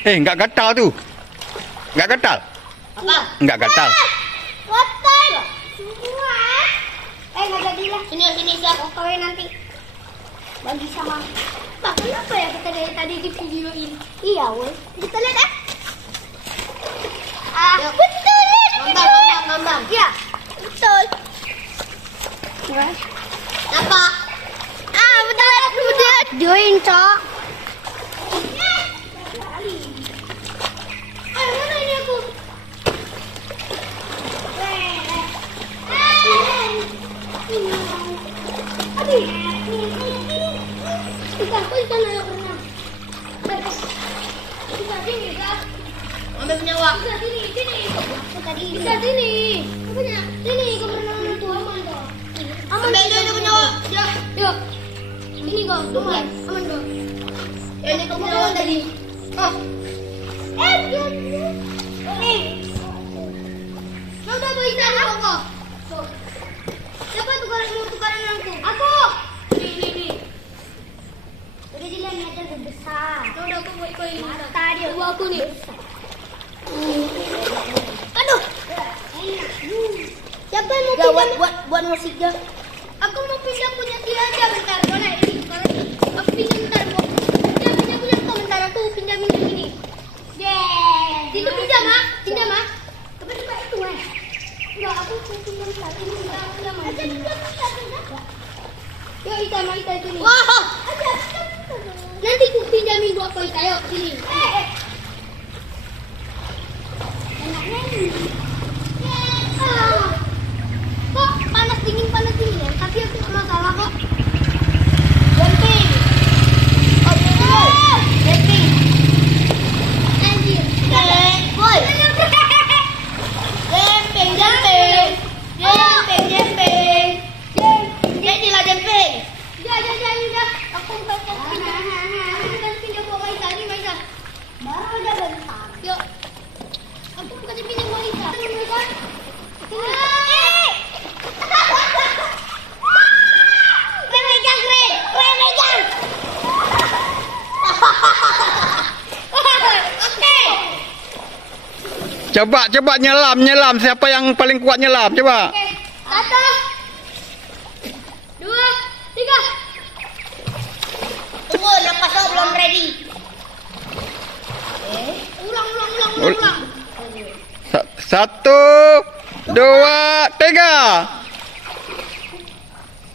Enggak gatal tuh. Enggak gatal. Apa? Enggak gatal. Gatal. Semua. Enggak jadilah. Sini siapa? Kau nanti. Bagi sama. Pak, kenapa ya kita dari tadi di videoin? Iya, woi. Kita lihat ah. Betul. Ngambang. Iya. Betul. Apa? Betul. Join, Cok. Mana ini aku? Ambil penyawa. Sini. Kau berenang itu aman toh. Ambil dulu penyawa. Yuk. Ini kau, aman kau. Ini kau penyawa tadi. Oh. Sudah bisa kau. Siapa tukaran aku? Aku. Nih. Udah dilihat aja lebih besar. Kau udah aku buat kau ini. Tadi aku nih. Aduh. Siapa yang mau pinjam? Buat musiknya. Aku mau pinjam punya dia aja bentar. Boleh ini. Aku pinjam bentar. Dia punya kau bentar. Aku pinjamin yang ini. Yeay. Itu pinjam ah. Coba itu enggak, aku pinjam satu. Pinjam aja. Yuk Ita itu nih. Wah. Nanti aku pinjamin dua kau Ita. Yuk sini. Kok panas dingin ya? Tapi aku nggak masalah kok. Jumping. Jumping. Anjir. Boy. Jumping. Jadilah jumping. Ya. Aku pinjam buat Maisa nih Maisa. Baru aja bentar. Yuk. Aku bukan pinjam buat Maisa. Coba nyelam. Siapa yang paling kuat nyelam? Coba. Oke. 1, 2, 3. Tunggu, napas belum ready. Ulang. 1, 2, 3.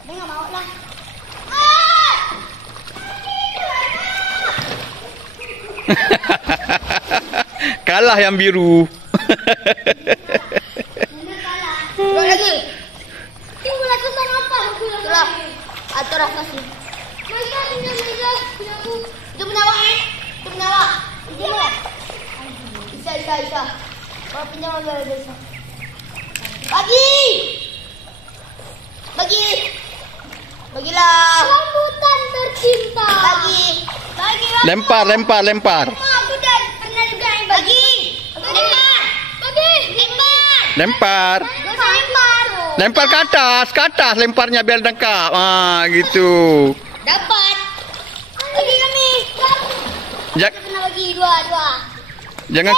Nggak mau lah. Kalah yang biru. Dua lagi. Tunggu lagi sama apa? Itulah. Atur kasih. Maisa, punya aku. Itu penyawa. Pinjam. Bisa. Kalau pinjam ambil bisa. Bagilah. Rambutan tercinta. Bagi. Lempar. Aku udah pernah juga bagi. Lempar. Lempar ke atas lemparnya biar dekat. Gitu. Dapat. Bagi kami. Pernah bagi dua. Jangan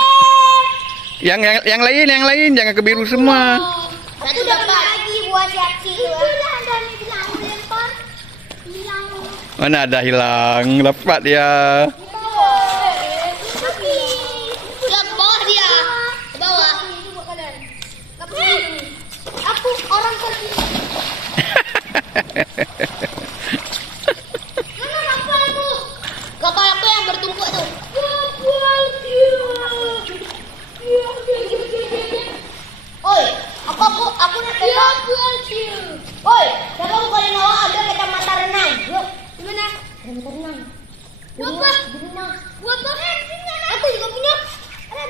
yang lain jangan ke biru semua. Satu dapat lagi buat Yaci. Itulah dan bilang lempar. Mana ada hilang. Dapat dia. Aku orang tadi. Mana kapalmu? Kapal aku yang bertumpuk tuh. Kapal dia. Oi, aku nak tembak. Oi, kalau kalian awak ada kacamata renang. Yuk, gimana? Kacamata renang. Buat apa? Aku juga punya.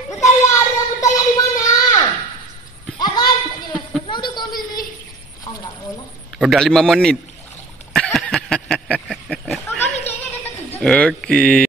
Bertanya di mana? Ya kan? Nah, udah kau ambil tadi. Enggak boleh. Udah 5 menit. Oh, kami kayaknya datang kerja. Oke.